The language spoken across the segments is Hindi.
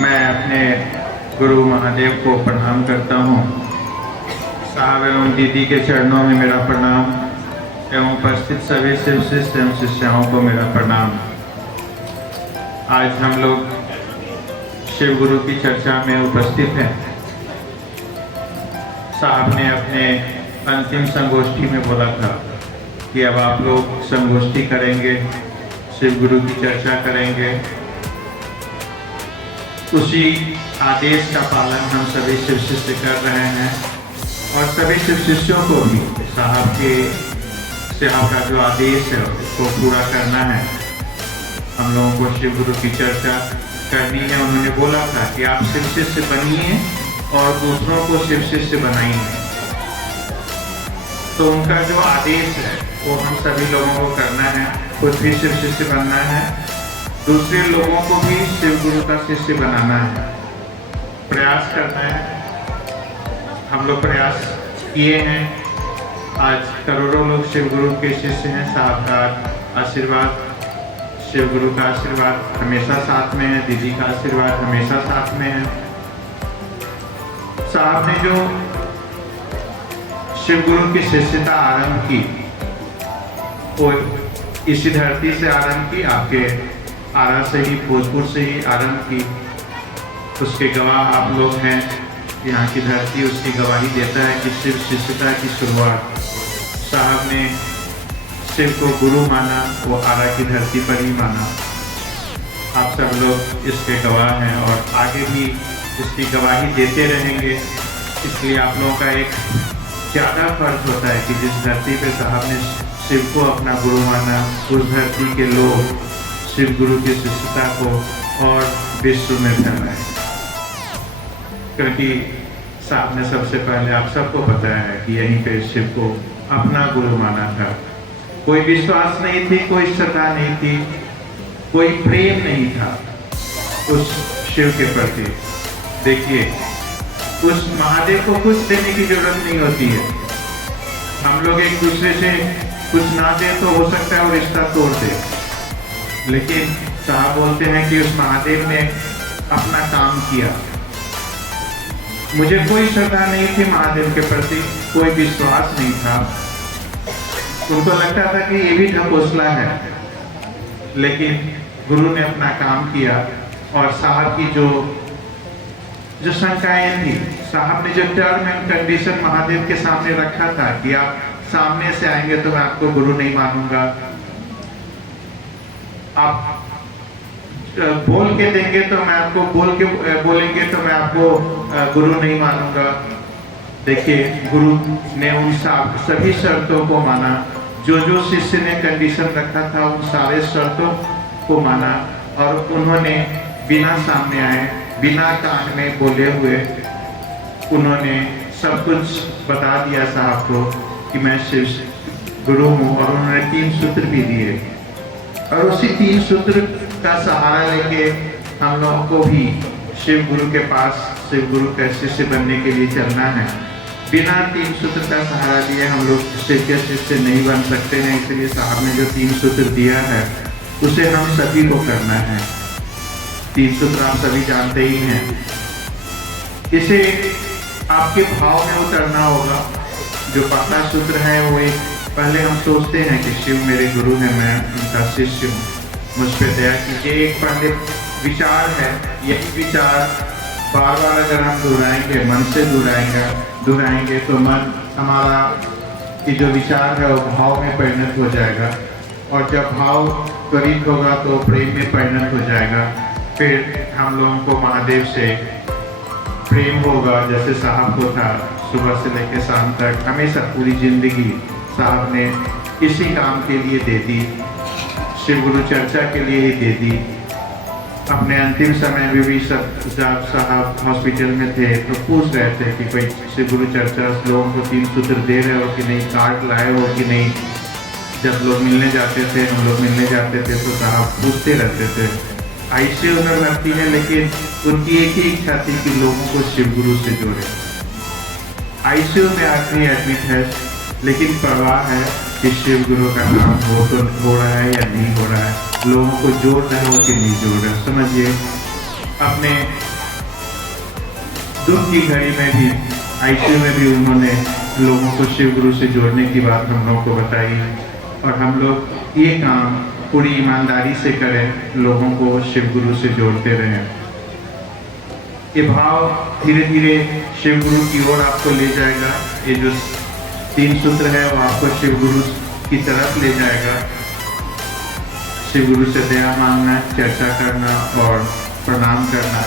मैं अपने गुरु महादेव को प्रणाम करता हूँ। साहब एवं दीदी के चरणों में मेरा प्रणाम एवं उपस्थित सभी शिव शिष्य एवं शिष्याओं को मेरा प्रणाम। आज हम लोग शिव गुरु की चर्चा में उपस्थित हैं। साहब ने अपने अंतिम संगोष्ठी में बोला था कि अब आप लोग संगोष्ठी करेंगे, शिव गुरु की चर्चा करेंगे। उसी आदेश का पालन हम सभी शिव शिष्य कर रहे हैं और सभी शिव शिष्यों को भी साहब का जो आदेश है उसको पूरा करना है। हम लोगों को शिव गुरु की चर्चा करनी है। उन्होंने बोला था कि आप शिव शिष्य बनिए और दूसरों को शिव शिष्य बनाइए। तो उनका जो आदेश है वो हम सभी लोगों को करना है। खुद भी शिव शिष्य बनना है, दूसरे लोगों को भी शिव गुरु का शिष्य बनाना है, प्रयास करना है। हम लोग प्रयास किए हैं। आज करोड़ों लोग शिव गुरु के शिष्य हैं। साहब का आशीर्वाद, शिव गुरु का आशीर्वाद हमेशा साथ में है, दीदी का आशीर्वाद हमेशा साथ में है। साहब ने जो शिव गुरु की शिष्यता आरंभ की वो इसी धरती से आरंभ की, आपके आरा से ही, भोजपुर से ही आरंभ की। उसके गवाह आप लोग हैं। यहाँ की धरती उसकी गवाही देता है कि शिव शिष्यता की शुरुआत साहब ने शिव को गुरु माना, वो आरा की धरती पर ही माना। आप सब लोग इसके गवाह हैं और आगे भी इसकी गवाही देते रहेंगे। इसलिए आप लोगों का एक ज़्यादा फर्ज होता है कि जिस धरती पे साहब ने शिव को अपना गुरु माना, उस धरती के लोग शिव गुरु की शिष्यता को और विश्व में फैलाएं। क्योंकि साहब ने सबसे पहले आप सबको बताया है कि यहीं पे शिव को अपना गुरु माना था। कोई विश्वास नहीं थी, कोई श्रद्धा नहीं थी, कोई प्रेम नहीं था उस शिव के प्रति। देखिए, उस महादेव को कुछ देने की जरूरत नहीं होती है। हम लोग एक दूसरे से कुछ ना दे तो हो सकता है वो रिश्ता तोड़ दे, लेकिन साहब बोलते हैं कि उस महादेव ने अपना काम किया। मुझे कोई श्रद्धा नहीं थी महादेव के प्रति, कोई विश्वास नहीं था। उनको लगता था कि ये भी ढकोसला है, लेकिन गुरु ने अपना काम किया। और साहब की जो शंकाएं थी, साहब ने जो टर्म एंड कंडीशन महादेव के सामने रखा था कि आप सामने से आएंगे तो मैं आपको गुरु नहीं मानूंगा, आप बोल के देंगे तो मैं आपको बोलेंगे तो मैं आपको गुरु नहीं मानूंगा। देखिए, गुरु ने उन सभी शर्तों को माना। जो शिष्य ने कंडीशन रखा था उन सारे शर्तों को माना और उन्होंने बिना सामने आए, बिना कान में बोले हुए उन्होंने सब कुछ बता दिया साहब को कि मैं शिव गुरु हूँ। और उन्होंने 3 सूत्र भी दिए और उसी 3 सूत्र का सहारा लेके हम लोगों को भी शिव गुरु के पास शिव गुरु के शिष्य बनने के लिए चलना है। बिना 3 सूत्र का सहारा लिए हम लोग शिव के शिष्य नहीं बन सकते हैं। इसलिए साहब ने जो 3 सूत्र दिया है उसे हम सभी को करना है। 3 सूत्र आप सभी जानते ही हैं। इसे आपके भाव में उतरना होगा। जो पहला सूत्र है वो एक, पहले हम सोचते हैं कि शिव मेरे गुरु हैं, मैं उनका शिष्य हूँ, मुझ पर दया कीजिए। एक पहले विचार है। यही विचार बार बार अगर हम दोहराएंगे, मन से दोहराएंगे तो मन हमारा की जो विचार है वो भाव में परिणत हो जाएगा और जब भाव त्वरित होगा तो प्रेम में परिणत हो जाएगा। फिर हम लोगों को महादेव से प्रेम होगा, जैसे साहब को था। सुबह से लेकर शाम तक हमेशा पूरी जिंदगी साहब ने इसी काम के लिए दे दी, शिव गुरु चर्चा के लिए ही दे दी। अपने अंतिम समय में भी सब जब साहब हॉस्पिटल में थे तो पूछ रहे थे कि कोई शिव गुरु चर्चा लोगों को 3 सूत्र दे रहे हो कि नहीं, कार्ड लाए हो कि नहीं। जब लोग मिलने जाते थे, हम लोग मिलने जाते थे तो साहब पूछते रहते थे। आईसीयू में भर्ती है, लेकिन उनकी एक ही इच्छा थी कि लोगों को शिव गुरु से जोड़े। आईसीयू में आखिरी एडमिट है, लेकिन परवाह है कि शिव गुरु का नाम हो रहा है या नहीं हो रहा है, लोगों को जोड़ रहे हो कि नहीं जोड़ रहे। समझिए, अपने दुख की घड़ी में भी, आईसीयू में भी उन्होंने लोगों को शिव गुरु से जोड़ने की बात हम लोगों को बताई। और हम लोग ये काम पूरी ईमानदारी से करें, लोगों को शिव गुरु से जोड़ते रहें। ये भाव धीरे धीरे शिव गुरु की ओर आपको ले जाएगा। ये जो 3 सूत्र है वो आपको शिव गुरु की तरफ ले जाएगा। शिव गुरु से दया मांगना, चर्चा करना और प्रणाम करना।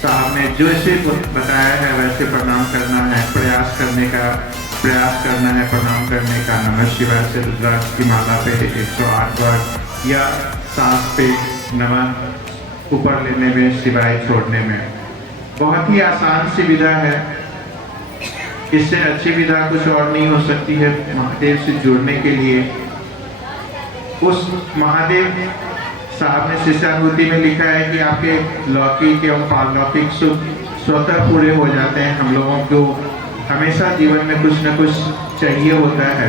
साहब ने जो इसे बताया है वैसे प्रणाम करना है, प्रयास करना है प्रणाम करने का। नमः शिवाय से रुद्राक्ष की माला पे 108 बार या सांस पे नमः ऊपर लेने में, शिवाय छोड़ने में। बहुत ही आसान सी विधा है। इससे अच्छी विधा कुछ और नहीं हो सकती है महादेव से जुड़ने के लिए। उस महादेव साहब ने शिष्यानुभूति में लिखा है कि आपके लौकिक एवं पारलौकिक सुख स्वतः पूरे हो जाते हैं। हम लोगों को हमेशा जीवन में कुछ न कुछ चाहिए होता है,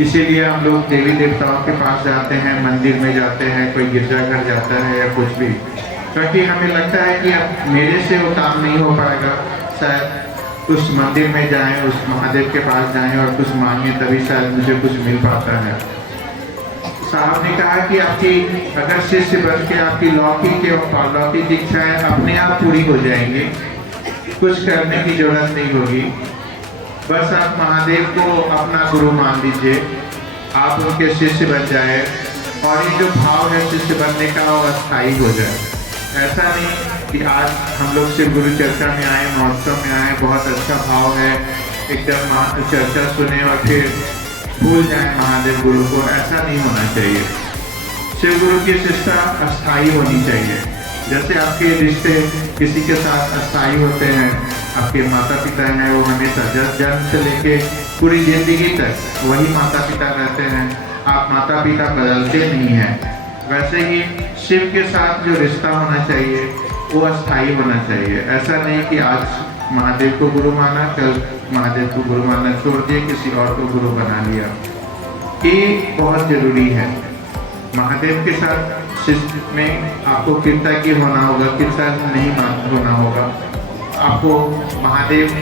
इसीलिए हम लोग देवी देवताओं के पास जाते हैं, मंदिर में जाते हैं, कोई गिरजाघर जाता है या कुछ भी, क्योंकि हमें लगता है कि अब मेरे से वो काम नहीं हो पाएगा। शायद उस मंदिर में जाएं, उस महादेव के पास जाएं और कुछ मांगे, तभी शायद मुझे कुछ मिल पाता है। साहब ने कहा कि आपकी अगर शिष्य बन के आपकी लौकिक एवं पारलौकिक इच्छाएं अपने आप पूरी हो जाएंगी, कुछ करने की जरूरत नहीं होगी। बस आप महादेव को अपना गुरु मान लीजिए, आप उनके शिष्य बन जाए और ये जो भाव है शिष्य बनने का वो अस्थायी हो जाए। ऐसा नहीं कि आज हम लोग शिव गुरु चर्चा में आए, महोत्सव में आए, बहुत अच्छा भाव है, एकदम चर्चा सुने और फिर भूल जाए महादेव गुरु को। ऐसा नहीं होना चाहिए। शिव गुरु की शिष्टता अस्थायी होनी चाहिए। जैसे आपके रिश्ते किसी के साथ अस्थायी होते हैं, आपके माता पिता हैं वो हमेशा जन्म से लेके पूरी जिंदगी तक वही माता पिता रहते हैं, आप माता पिता बदलते नहीं हैं। वैसे ही शिव के साथ जो रिश्ता होना चाहिए वो अस्थायी होना चाहिए। ऐसा नहीं कि आज महादेव को गुरु माना, कल महादेव को गुरु मानना छोड़ दिए, किसी और को गुरु बना लिया। ये बहुत जरूरी है। महादेव के साथ शिष्य में आपको कृतज्ञ होना होगा, कृतज्ञ नहीं होना होगा। आपको महादेव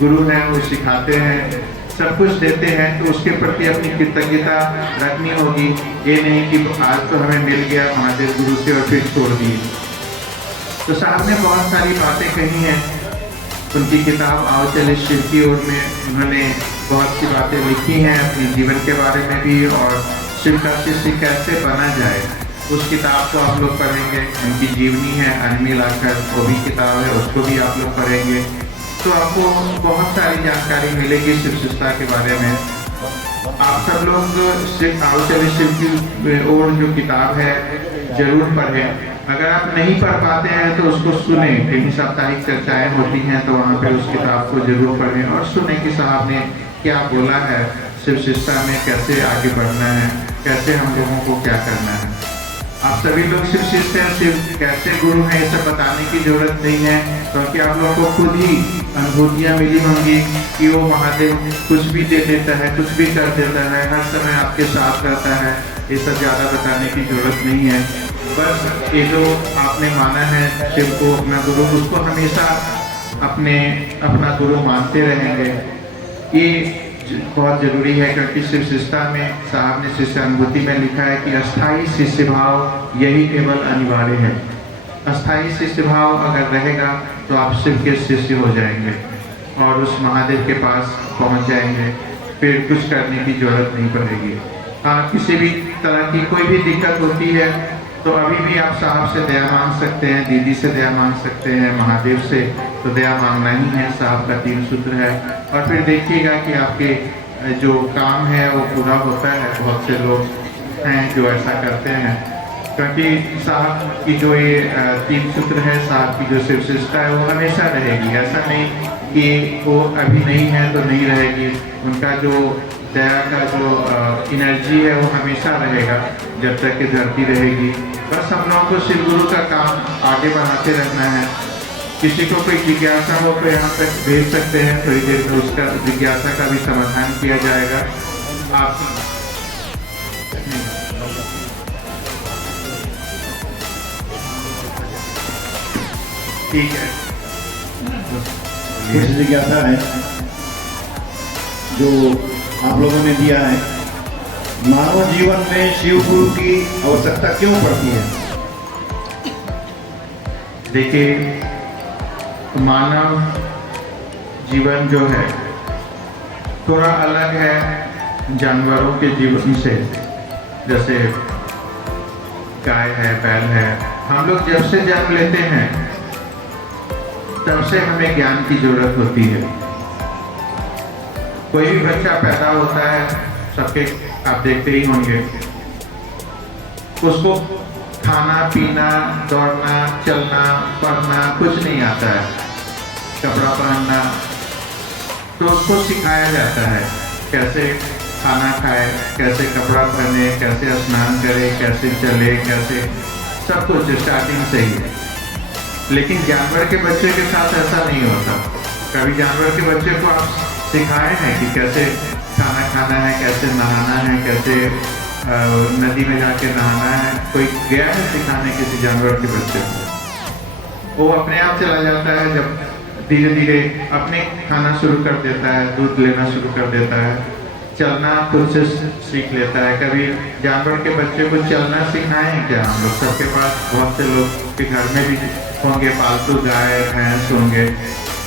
गुरु हैं, वो सिखाते हैं, सब कुछ देते हैं, तो उसके प्रति अपनी कृतज्ञता रखनी होगी। ये नहीं कि आज तो हमें मिल गया महादेव गुरु से और फिर छोड़ दिए। तो साहब ने बहुत सारी बातें कही हैं। उनकी किताब आओ चले शिव की ओर में उन्होंने बहुत सी बातें लिखी हैं अपने जीवन के बारे में भी, और शिव का शिष्य कैसे बना जाए उस किताब को आप लोग पढ़ेंगे। उनकी जीवनी है अनमिल आकर, वो भी किताब है, उसको भी आप लोग पढ़ेंगे तो आपको बहुत सारी जानकारी मिलेगी शिव शिष्टता के बारे में। आप सब लोग आओ चले शिव की ओर जो किताब है जरूर पढ़ें। अगर आप नहीं पढ़ पाते हैं तो उसको सुने, कहीं साप्ताहिक चर्चाएं होती हैं तो वहाँ पे उस किताब को जरूर पढ़ें और सुने कि साहब ने क्या बोला है, शिव शिष्टता में कैसे आगे बढ़ना है, कैसे हम लोगों को क्या करना है। आप सभी लोग शिव शिष्य हैं, शिव कैसे गुरु हैं ये सब बताने की जरूरत नहीं है, क्योंकि आप लोगों को खुद ही अनुभूतियाँ मिली होंगी कि वो महादेव कुछ भी दे देता है, कुछ भी कर देता है, हर समय आपके साथ रहता है। ये सब ज़्यादा बताने की जरूरत नहीं है। बस ये जो आपने माना है शिव को अपना गुरु, उसको हमेशा अपना गुरु मानते रहेंगे। ये बहुत जरूरी है, क्योंकि शिव शिष्टता में साहब ने शिष्य अनुभूति में लिखा है कि अस्थाई शिष्य भाव यही केवल अनिवार्य है। अस्थाई शिष्य भाव अगर रहेगा तो आप शिव के शिष्य हो जाएंगे और उस महादेव के पास पहुंच जाएंगे, फिर कुछ करने की जरूरत नहीं पड़ेगी। हाँ, किसी भी तरह की कोई भी दिक्कत होती है तो अभी भी आप साहब से दया मांग सकते हैं, दीदी से दया मांग सकते हैं, महादेव से तो दया मांगना ही है। साहब का 3 सूत्र है और फिर देखिएगा कि आपके जो काम है वो पूरा होता है। बहुत से लोग हैं जो ऐसा करते हैं, क्योंकि साहब की जो ये 3 सूत्र है, साहब की जो शिव शिष्टता है वो हमेशा रहेगी। ऐसा नहीं कि वो अभी नहीं है तो नहीं रहेगी। उनका जो दया का जो एनर्जी है वो हमेशा रहेगा जब तक कि धरती रहेगी। बस हम लोगों को शिव गुरु का काम आगे बढ़ाते रहना है। किसी को कोई जिज्ञासा हो तो यहाँ तक भेज सकते हैं, थोड़ी देर में उसका जिज्ञासा का भी समाधान किया जाएगा। आप ठीक है। लिए। कुछ जिज्ञासा है जो आप लोगों ने दिया है, मानव जीवन में शिव गुरु की आवश्यकता क्यों पड़ती है? देखिए, मानव जीवन जो है थोड़ा अलग है जानवरों के जीवन से। जैसे गाय है, बैल है, हम लोग जब से जन्म लेते हैं तब से हमें ज्ञान की जरूरत होती है। कोई भी बच्चा पैदा होता है, सबके आप देखते ही होंगे, उसको खाना पीना, दौड़ना, चलना, पढ़ना कुछ नहीं आता है, कपड़ा पहनना, तो उसको सिखाया जाता है कैसे खाना खाए, कैसे कपड़ा पहने, कैसे स्नान करे, कैसे चले, कैसे सब कुछ स्टार्टिंग से ही। लेकिन जानवर के बच्चे के साथ ऐसा नहीं होता। कभी जानवर के बच्चे को आप सिखाए हैं कि कैसे खाना खाना है, कैसे नहाना है, कैसे नदी में जाके नहाना है? कोई गया है सिखाने किसी जानवर के बच्चे को? वो अपने आप चला जाता है। जब धीरे धीरे अपने खाना शुरू कर देता है, दूध लेना शुरू कर देता है, चलना खुद से सीख लेता है। कभी जानवर के बच्चे को चलना सिखाए हैं क्या हम लोग? सबके पास, बहुत से लोग के घर में भी होंगे पालतू गाय भैंस होंगे।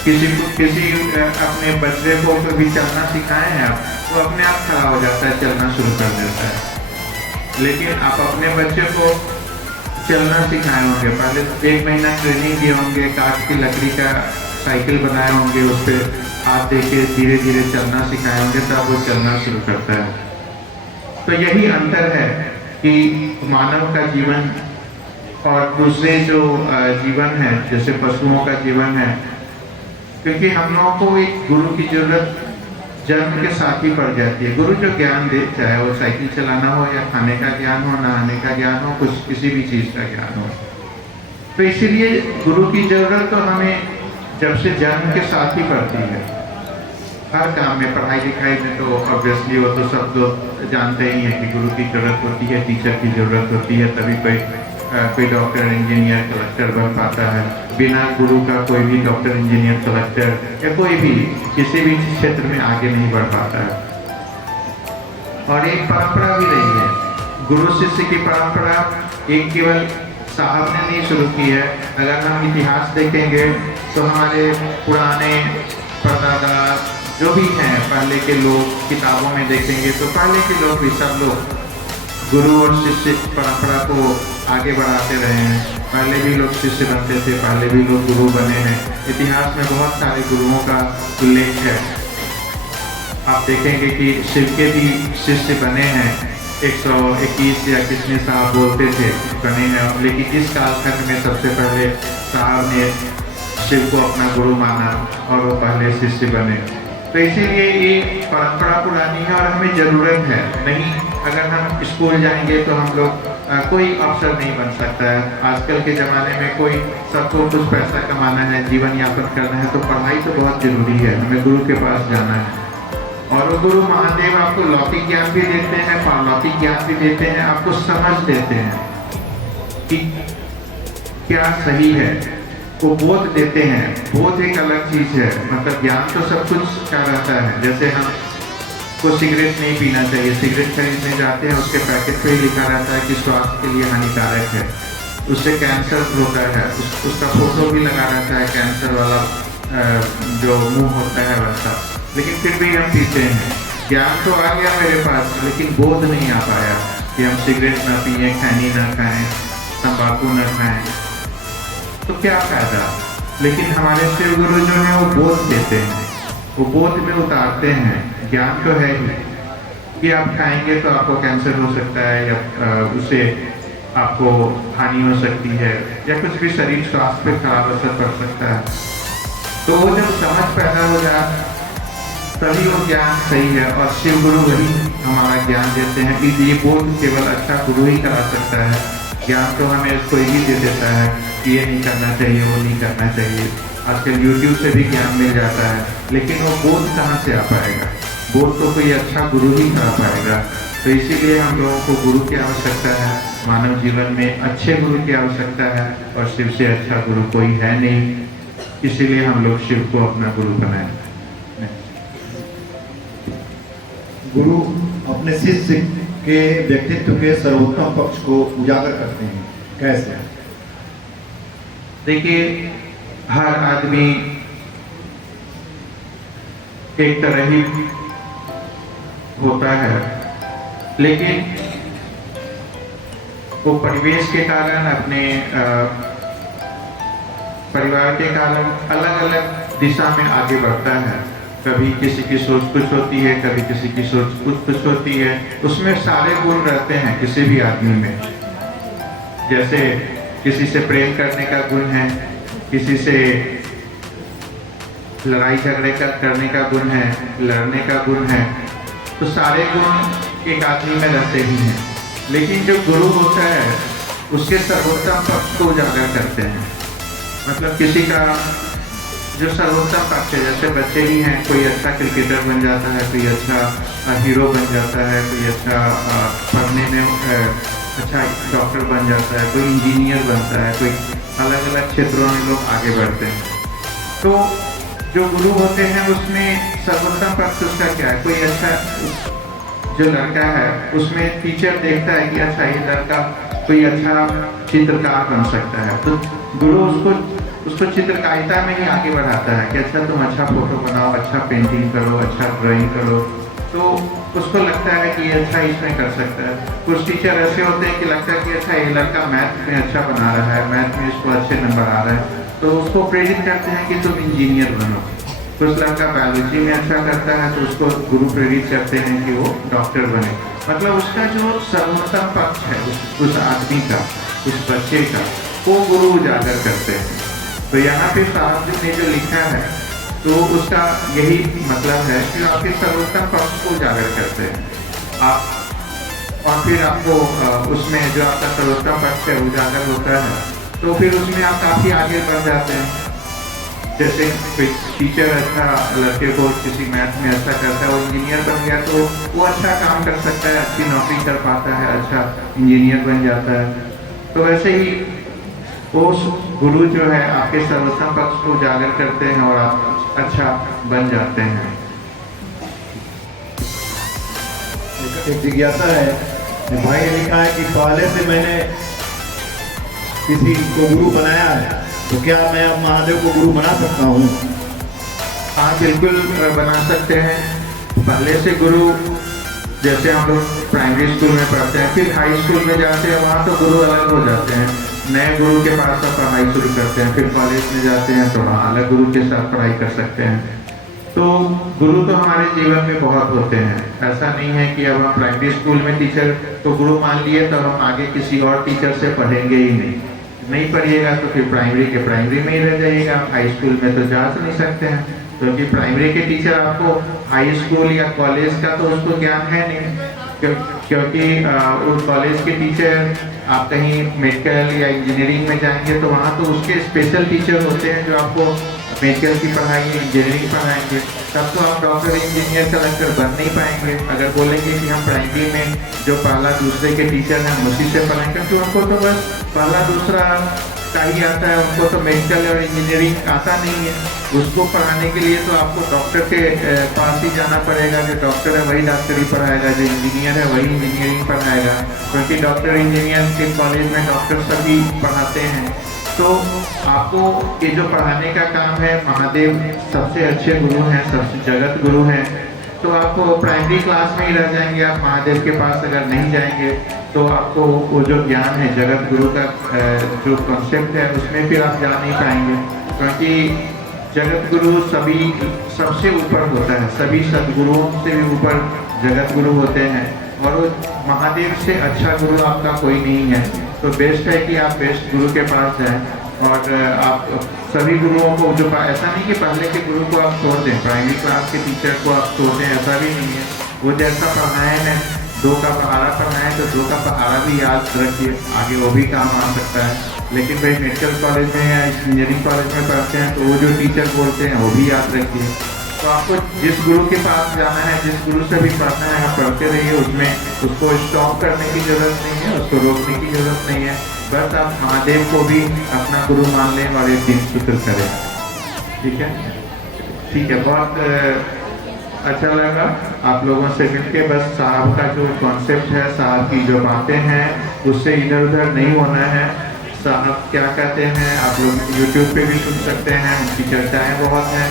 किसी अपने बच्चे को कभी चलना सिखाए हैं आप? वो अपने आप खड़ा हो जाता है, चलना शुरू कर देता है। लेकिन आप अपने बच्चे को चलना सिखाए होंगे, पहले 1 महीना ट्रेनिंग दिए होंगे, काठ की लकड़ी का साइकिल बनाए होंगे, उस पर हाथ देके धीरे धीरे चलना सिखाए होंगे, तब वो चलना शुरू करता है। तो यही अंतर है कि मानव का जीवन और दूसरे जो जीवन है, जैसे पशुओं का जीवन है। क्योंकि हम लोगों को एक गुरु की जरूरत जन्म के साथ ही पड़ जाती है। गुरु जो ज्ञान दे, चाहे वो साइकिल चलाना हो या खाने का ज्ञान हो, नहाने का ज्ञान हो, कुछ किसी भी चीज़ का ज्ञान हो, तो इसीलिए गुरु की जरूरत तो हमें जब से जन्म के साथ ही पड़ती है। हर काम में, पढ़ाई लिखाई में तो ऑब्वियसली वो तो सब लोग जानते ही हैं कि गुरु की जरूरत होती है, टीचर की जरूरत होती है, तभी कोई डॉक्टर, इंजीनियर, कलेक्टर बन पाता है। बिना गुरु का कोई भी डॉक्टर, इंजीनियर, कलेक्टर या कोई भी किसी भी क्षेत्र में आगे नहीं बढ़ पाता है। और एक परंपरा भी रही है, गुरु शिष्य की परंपरा एक केवल साहब ने नहीं शुरू की है। अगर हम इतिहास देखेंगे तो हमारे पुराने परदादा जो भी हैं, पहले के लोग, किताबों में देखेंगे तो पहले के लोग भी सब लोग गुरु और शिष्य परंपरा को आगे बढ़ाते रहे हैं। पहले भी लोग शिष्य बनते थे, पहले भी लोग गुरु बने हैं। इतिहास में बहुत सारे गुरुओं का उल्लेख है। आप देखेंगे कि शिव के भी शिष्य बने हैं, 121 या कितने साहब बोलते थे बने हैं। लेकिन इस कालखंड में सबसे पहले साहब ने शिव को अपना गुरु माना और वो पहले शिष्य बने। तो इसीलिए ये परंपरा पुरानी है और हमें ज़रूरत है। नहीं, अगर हम स्कूल जाएंगे तो हम लोग कोई अफसर नहीं बन सकता है। आजकल के ज़माने में कोई सबको कुछ पैसा कमाना है, जीवन यापन करना है, तो पढ़ाई तो बहुत ज़रूरी है। हमें गुरु के पास जाना है और वो गुरु महादेव आपको लौकिक ज्ञान भी देते हैं, पारलौकिक ज्ञान भी देते हैं, आपको समझ देते हैं कि क्या सही है, वो बोध देते हैं। बोध एक अलग चीज़ है, मतलब ज्ञान तो सब कुछ का रहता है। जैसे हम को सिगरेट नहीं पीना चाहिए, सिगरेट खरीदने जाते हैं, उसके पैकेट पे ही लिखा रहता है कि स्वास्थ्य के लिए हानिकारक है, उससे कैंसर होता है, उसका फोटो भी लगा रहता है, कैंसर वाला जो मुंह होता है वैसा, लेकिन फिर भी हम पीते हैं। ज्ञान तो आ गया मेरे पास, लेकिन बोध नहीं आ पाया कि हम सिगरेट ना पिए, खैनी ना खाएं, तंबाकू ना खाएं, तो क्या फायदा। लेकिन हमारे शिव गुरु जो है वो बोध देते हैं, वो बोध में उतारते हैं। ज्ञान तो है ही कि आप खाएंगे तो आपको कैंसर हो सकता है, या उससे आपको हानि हो सकती है, या कुछ भी शरीर स्वास्थ्य पर खराब असर पड़ सकता है। तो वो जब समझ पैदा हो जाए तभी वो ज्ञान सही है। और शिव गुरु वही हमारा ज्ञान देते हैं कि ये बोध केवल अच्छा गुरु ही करा सकता है। ज्ञान तो हमें कोई भी दे देता है कि ये नहीं करना चाहिए, वो नहीं करना चाहिए। आजकल यूट्यूब से भी ज्ञान मिल जाता है, लेकिन वो बोध कहाँ से आ पाएगा? बोध तो कोई अच्छा गुरु ही करा पाएगा। तो इसीलिए हम लोगों को गुरु की आवश्यकता है। मानव जीवन में अच्छे गुरु की आवश्यकता है और शिव से अच्छा गुरु कोई है नहीं। इसीलिए हम लोग शिव को अपना गुरु बनाए। गुरु अपने शिष्य के व्यक्तित्व के सर्वोत्तम पक्ष को उजागर करते हैं, कैसे? देखिए, हर आदमी एक तरह ही होता है, लेकिन वो परिवेश के कारण, अपने परिवार के कारण अलग अलग दिशा में आगे बढ़ता है। कभी किसी की सोच कुछ होती है, कभी किसी की सोच कुछ होती है। उसमें सारे गुण रहते हैं किसी भी आदमी में। जैसे किसी से प्रेम करने का गुण है, किसी से लड़ाई झगड़े करने का गुण है, लड़ने का गुण है। तो सारे गुण एक आदमी में रहते ही हैं, लेकिन जो गुरु होता है उसके सर्वोत्तम पक्ष को उजागर करते हैं। मतलब किसी का जो सर्वोत्तम पक्ष है, जैसे बच्चे ही हैं, कोई अच्छा क्रिकेटर बन जाता है, कोई अच्छा हीरो बन जाता है, कोई अच्छा पढ़ने में अच्छा डॉक्टर बन जाता है, कोई इंजीनियर बनता है, कोई अलग अलग क्षेत्रों में लोग आगे बढ़ते हैं। तो जो गुरु होते हैं उसमें सर्वोत्तम पक्ष उसका क्या है? कोई अच्छा जो लड़का है उसमें टीचर देखता है कि अच्छा ये लड़का कोई अच्छा चित्रकार बन सकता है, तो गुरु उसको चित्रकारिता में ही आगे बढ़ाता है कि अच्छा तुम अच्छा फोटो बनाओ, अच्छा पेंटिंग करो, अच्छा ड्राइंग करो। तो उसको लगता है कि ये अच्छा इसमें कर सकता है। कुछ टीचर ऐसे होते हैं कि लगता है कि अच्छा ये लड़का मैथ में अच्छा बना रहा है, मैथ में इसको अच्छे नंबर आ रहा है, तो उसको प्रेरित करते हैं कि तुम इंजीनियर बनो। कुछ लड़का बायोलॉजी में अच्छा करता है तो उसको गुरु प्रेरित करते हैं कि वो डॉक्टर बने। मतलब उसका जो सर्वोत्तम पक्ष है उस आदमी का, उस बच्चे का, वो गुरु उजागर करते हैं। तो यहाँ पे साहब जी ने जो लिखा है तो उसका यही मतलब है कि आपके सर्वोत्तम पक्ष को उजागर करते हैं आप, और फिर आपको उसमें जो आपका सर्वोत्तम पक्ष है उजागर होता है तो फिर उसमें आप काफ़ी आगे बढ़ जाते हैं। जैसे कोई टीचर अच्छा लड़के को किसी मैथ में अच्छा करता है, वो इंजीनियर बन गया तो वो अच्छा काम कर सकता है, अच्छी नौकरी कर पाता है, अच्छा इंजीनियर बन जाता है। तो वैसे ही वो गुरु जो है आपके सर्वोत्तम पक्ष को उजागर करते हैं और आप अच्छा बन जाते हैं। एक जिज्ञासा है, भाई ने लिखा है कि पहले से मैंने किसी को गुरु बनाया है, तो क्या मैं अब महादेव को गुरु बना सकता हूँ? हाँ, बिल्कुल बना सकते हैं। पहले से गुरु, जैसे हम लोग प्राइमरी स्कूल में पढ़ते हैं, फिर हाई स्कूल में जाते हैं, वहाँ तो गुरु अलग हो जाते हैं। नए गुरु के पास आप पढ़ाई शुरू करते हैं, फिर कॉलेज में जाते हैं तो वहाँ अलग गुरु के साथ पढ़ाई कर सकते हैं। तो गुरु तो हमारे जीवन में बहुत होते हैं। ऐसा नहीं है कि अब हम प्राइमरी स्कूल में टीचर को गुरु मान लिए तो हम आगे किसी और टीचर से पढ़ेंगे ही नहीं पढ़िएगा तो फिर प्राइमरी के प्राइमरी में ही रह जाइएगा। हाई स्कूल में तो जा नहीं सकते हैं, क्योंकि प्राइमरी के टीचर आपको हाई स्कूल या कॉलेज का तो उसको ज्ञान है नहीं, क्योंकि उस कॉलेज के टीचर, आप कहीं मेडिकल या इंजीनियरिंग में जाएंगे तो वहाँ तो उसके स्पेशल टीचर होते हैं जो आपको मेडिकल की पढ़ाएंगे, इंजीनियरिंग पढ़ाएंगे। तब तो आप डॉक्टर इंजीनियर कलेक्टर बन नहीं पाएंगे। अगर बोलेंगे कि हम प्राइमरी में जो पहला दूसरे के टीचर हैं हम उसी से पढ़ाएंगे, क्योंकि उनको तो बस पहला दूसरा का ही आता है, उनको तो मेडिकल और इंजीनियरिंग आता नहीं है। उसको पढ़ाने के लिए तो आपको डॉक्टर के पास ही जाना पड़ेगा। जो डॉक्टर है वही डॉक्टरी पढ़ाएगा, जो इंजीनियर है वही इंजीनियरिंग पढ़ाएगा, क्योंकि डॉक्टर इंजीनियर के कॉलेज में डॉक्टर सभी पढ़ाते हैं। तो आपको ये जो पढ़ाने का काम है, महादेव सबसे अच्छे गुरु हैं, सबसे जगत गुरु हैं। तो आप प्राइमरी क्लास में ही रह जाएंगे। आप महादेव के पास अगर नहीं जाएंगे तो आपको वो जो ज्ञान है जगत गुरु का जो कॉन्सेप्ट है उसमें फिर आप जा नहीं पाएंगे, क्योंकि जगत गुरु सबसे ऊपर होता है। सभी सदगुरुओं से भी ऊपर जगत गुरु होते हैं, और वो महादेव से अच्छा गुरु आपका कोई नहीं है। तो बेस्ट है कि आप बेस्ट गुरु के पास जाएं, और आप सभी गुरुओं को जो, ऐसा नहीं कि पहले के गुरु को आप छोड़ दें, प्राइमरी क्लास के टीचर को आप छोड़ दें, ऐसा भी नहीं है। वो जैसा पढ़ाए हैं, 2 का पहाड़ा पढ़ाएं तो 2 का पहाड़ा भी याद रखिए, आगे वो भी काम आ सकता है। लेकिन भाई मेडिकल कॉलेज में या इंजीनियरिंग कॉलेज में पढ़ते हैं तो वो जो टीचर बोलते हैं वो भी याद रखिए। तो आपको जिस गुरु के पास जाना है, जिस गुरु से भी पढ़ना है, आप पढ़ते रहिए। उसमें उसको स्टॉप करने की जरूरत नहीं है, उसको रोकने की जरूरत नहीं है। बस आप महादेव को भी अपना गुरु मान लें और एक दिन शुक्र करें। ठीक है, ठीक है। बहुत अच्छा लगा आप लोगों से मिलके। बस साहब का जो कॉन्सेप्ट है, साहब की जो बातें हैं, उससे इधर उधर नहीं होना है। साहब क्या कहते हैं आप लोग यूट्यूब पे भी सुन सकते हैं, उनकी चर्चाएं बहुत हैं,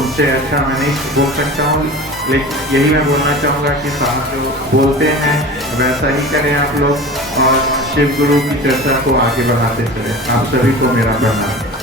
उनसे अच्छा मैं नहीं बोल सकता हूँ, लेकिन यही मैं बोलना चाहूँगा कि साहब जो बोलते हैं वैसा ही करें आप लोग, और शिव गुरु की चर्चा को आगे बढ़ाते चलें। आप सभी को मेरा प्रणाम।